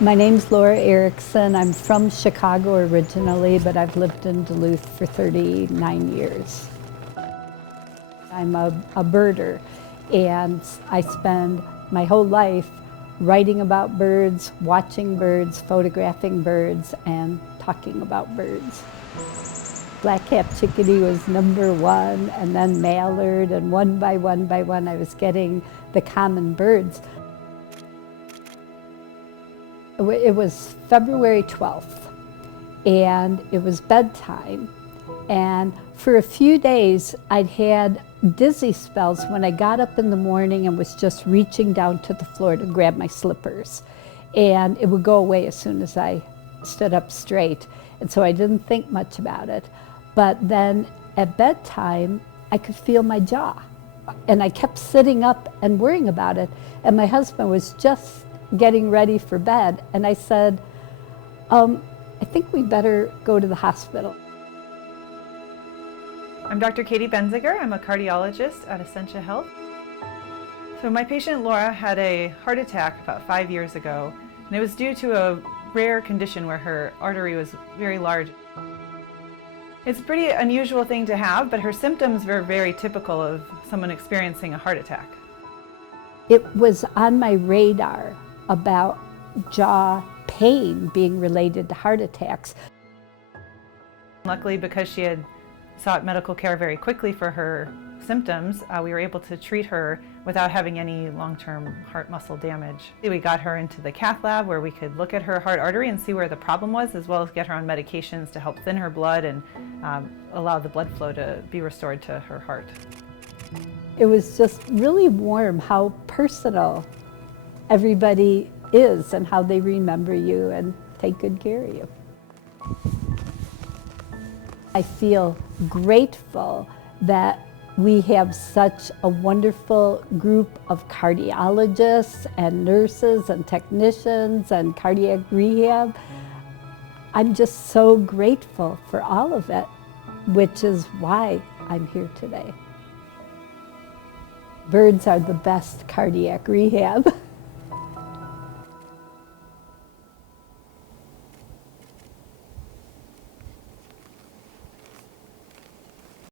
My name's Laura Erickson. I'm from Chicago originally, but I've lived in Duluth for 39 years. I'm a birder, and I spend my whole life writing about birds, watching birds, photographing birds, and talking about birds. Black-capped chickadee was #1, and then mallard, and one by one I was getting the common birds. It was February 12th, and it was bedtime. And for a few days, I'd had dizzy spells when I got up in the morning and was just reaching down to the floor to grab my slippers. And it would go away as soon as I stood up straight. And so I didn't think much about it. But then at bedtime, I could feel my jaw. And I kept sitting up and worrying about it. And my husband was just getting ready for bed, and I said, I think we better go to the hospital. I'm Dr. Katie Benziger. I'm a cardiologist at Essentia Health. So my patient Laura had a heart attack about 5 years ago, and it was due to a rare condition where her artery was very large. It's a pretty unusual thing to have, but her symptoms were very typical of someone experiencing a heart attack. It was on my radar about jaw pain being related to heart attacks. Luckily, because she had sought medical care very quickly for her symptoms, we were able to treat her without having any long-term heart muscle damage. We got her into the cath lab where we could look at her heart artery and see where the problem was, as well as get her on medications to help thin her blood and allow the blood flow to be restored to her heart. It was just really warm how personal everybody is and how they remember you and take good care of you. I feel grateful that we have such a wonderful group of cardiologists and nurses and technicians and cardiac rehab. I'm just so grateful for all of it, which is why I'm here today. Birds are the best cardiac rehab.